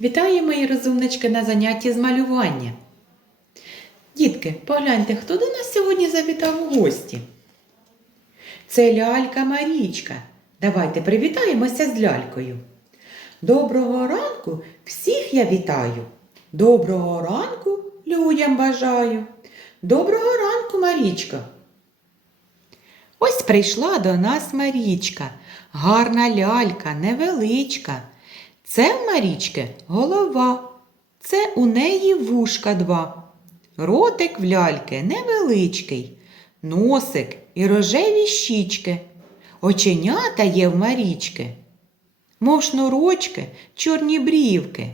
Вітаю мої розумнички на занятті з малювання. Дітки, погляньте, хто до нас сьогодні завітав у гості? Це лялька Марічка. Давайте привітаємося з лялькою. Доброго ранку всіх я вітаю. Доброго ранку людям бажаю. Доброго ранку, Марічка. Ось прийшла до нас Марічка, гарна лялька, невеличка. Це в Марічки голова, це у неї вушка два. Ротик в ляльки невеличкий, носик і рожеві щічки. Оченята є в Марічки, мов шнурочки, чорні брівки.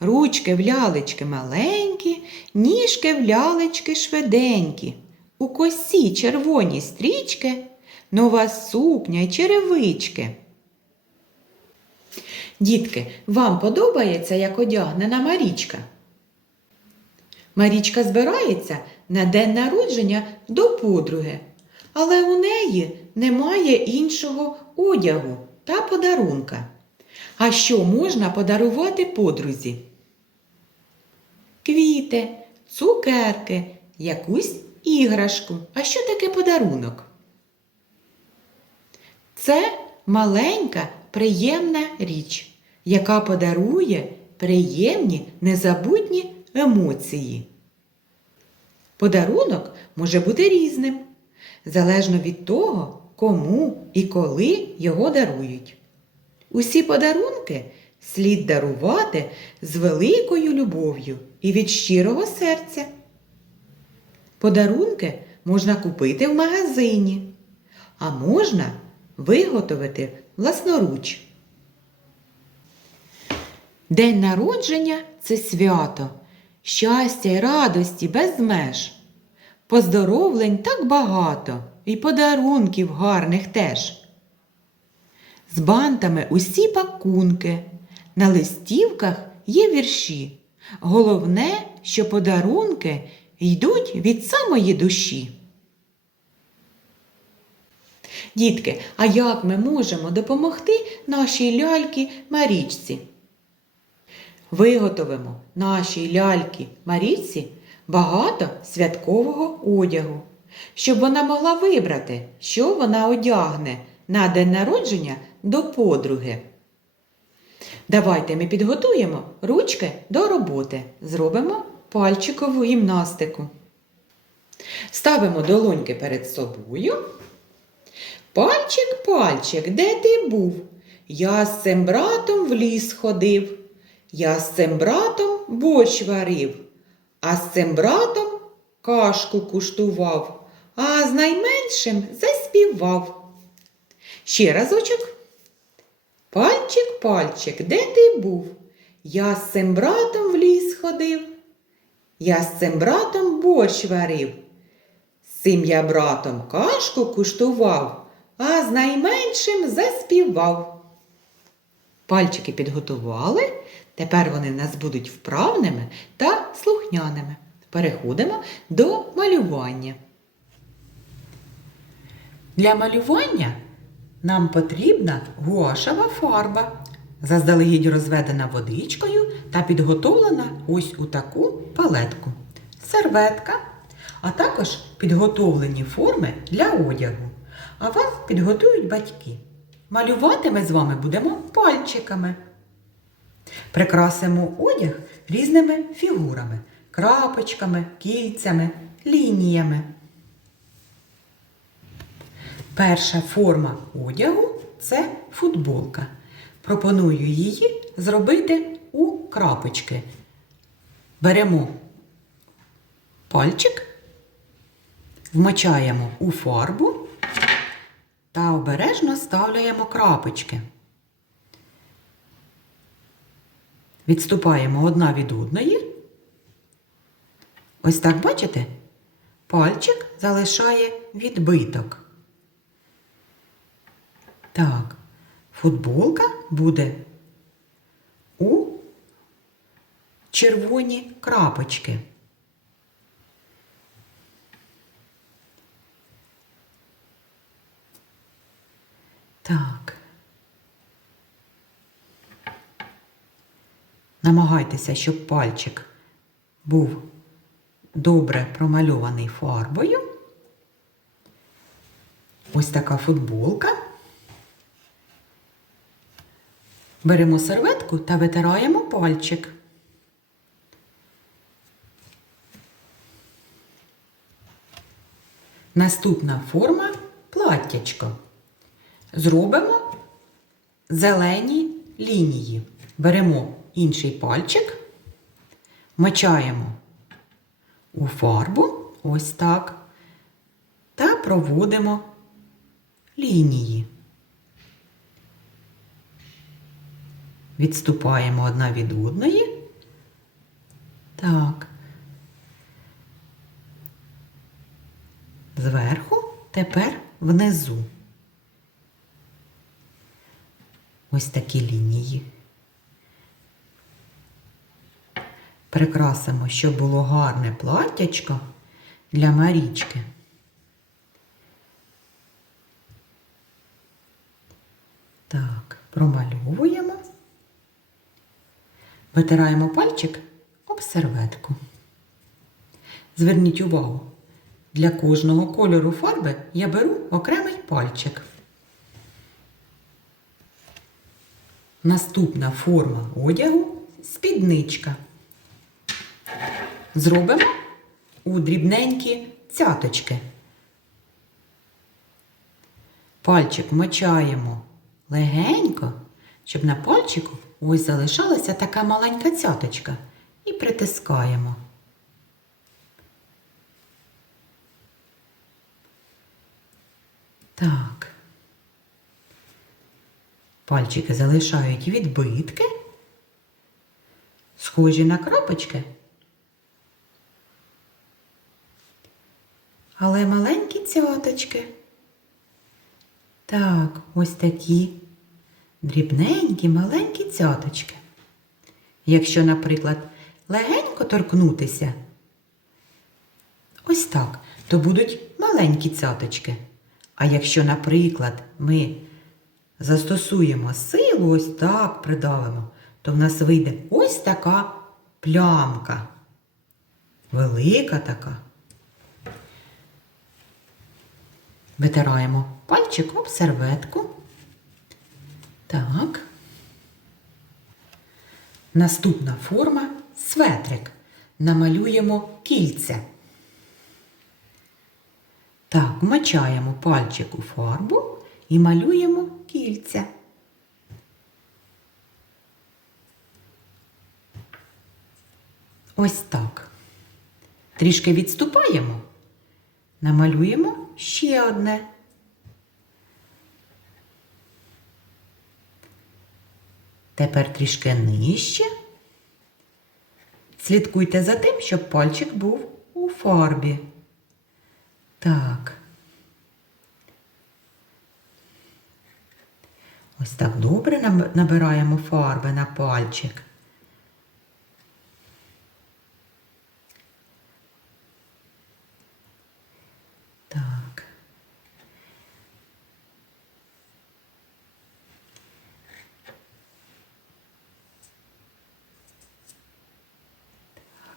Ручки в лялечки маленькі, ніжки в лялечки швиденькі. У косі червоні стрічки, нова сукня й черевички. Дітки, вам подобається, як одягнена Марічка? Марічка збирається на день народження до подруги, але у неї немає іншого одягу та подарунка. А що можна подарувати подрузі? Квіти, цукерки, якусь іграшку. А що таке подарунок? Це маленька приємна річ, яка подарує приємні незабутні емоції. Подарунок може бути різним, залежно від того, кому і коли його дарують. Усі подарунки слід дарувати з великою любов'ю і від щирого серця. Подарунки можна купити в магазині, а можна виготовити власноруч. День народження це свято, щастя й радості без меж. Поздоровлень так багато і подарунків гарних теж. З бантами усі пакунки, на листівках є вірші. Головне, що подарунки йдуть від самої душі. Дітки, а як ми можемо допомогти нашій ляльці Марічці? Виготовимо нашій ляльці Марічці багато святкового одягу, щоб вона могла вибрати, що вона одягне на день народження до подруги. Давайте ми підготуємо ручки до роботи. Зробимо пальчикову гімнастику. Ставимо долоньки перед собою. Пальчик, пальчик, де ти був? Я з цим братом в ліс ходив. Я з цим братом борщ варив, а з цим братом кашку куштував, а з найменшим заспівав. Ще разочок. Пальчик, пальчик, де ти був? Я з цим братом в ліс ходив. Я з цим братом борщ варив. З цим я братом кашку куштував, а з найменшим заспівав. Пальчики підготували. Тепер вони нас будуть вправними та слухняними. Переходимо до малювання. Для малювання нам потрібна гуашева фарба, заздалегідь розведена водичкою та підготовлена ось у таку палетку. Серветка, а також підготовлені форми для одягу. А вас підготують батьки. Малювати ми з вами будемо пальчиками. Прикрасимо одяг різними фігурами, крапочками, кільцями, лініями. Перша форма одягу це футболка. Пропоную її зробити у крапочки. Беремо пальчик, вмочаємо у фарбу та обережно ставляємо крапочки. Відступаємо одна від одної. Ось так бачите? Пальчик залишає відбиток. Так, футболка буде у червоні крапочки. Так. Намагайтеся, щоб пальчик був добре промальований фарбою. Ось така футболка. Беремо серветку та витираємо пальчик. Наступна форма платтячко. Зробимо зелені лінії. Беремо інший пальчик, мочаємо у фарбу, ось так, та проводимо лінії. Відступаємо одна від одної. Так. Зверху, тепер внизу. Ось такі лінії. Прикрасимо, щоб було гарне платтячко для Марічки. Так, промальовуємо. Витираємо пальчик об серветку. Зверніть увагу, для кожного кольору фарби я беру окремий пальчик. Наступна форма одягу спідничка. Зробимо у дрібненькі цяточки. Пальчик мочаємо легенько, щоб на пальчику ось залишалася така маленька цяточка. І притискаємо. Так. Пальчики залишають відбитки, схожі на крапочки, але маленькі цяточки. Так, ось такі дрібненькі маленькі цяточки. Якщо, наприклад, легенько торкнутися, ось так, то будуть маленькі цяточки. А якщо, наприклад, ми застосуємо силу, ось так придавимо, то в нас вийде ось така плямка. Велика така. Витираємо пальчик об серветку. Так. Наступна форма светрик. Намалюємо кільце. Так, вмочаємо пальчик у фарбу і малюємо кільця. Ось так. Трішки відступаємо, намалюємо ще одне. Тепер трішки нижче. Слідкуйте за тим, щоб пальчик був у фарбі. Так. Ось так добре набираємо фарби на пальчик. Так.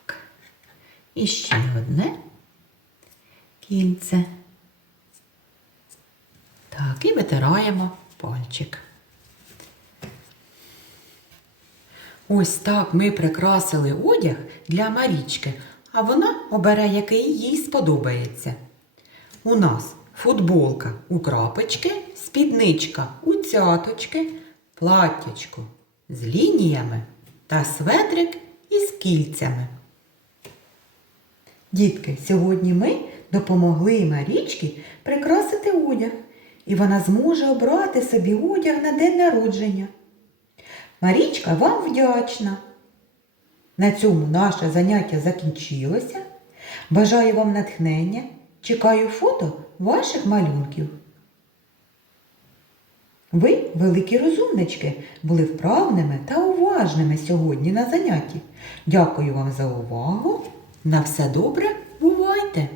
Так. І ще одне кільце. Так, і витираємо пальчик. Ось так ми прикрасили одяг для Марічки, а вона обере, який їй сподобається. У нас футболка у крапочки, спідничка у цяточки, платтячко з лініями та светрик із кільцями. Дітки, сьогодні ми допомогли Марічці прикрасити одяг, і вона зможе обрати собі одяг на день народження. Марічка вам вдячна. На цьому наше заняття закінчилося. Бажаю вам натхнення. Чекаю фото ваших малюнків. Ви, великі розумнички, були вправними та уважними сьогодні на занятті. Дякую вам за увагу. На все добре, бувайте!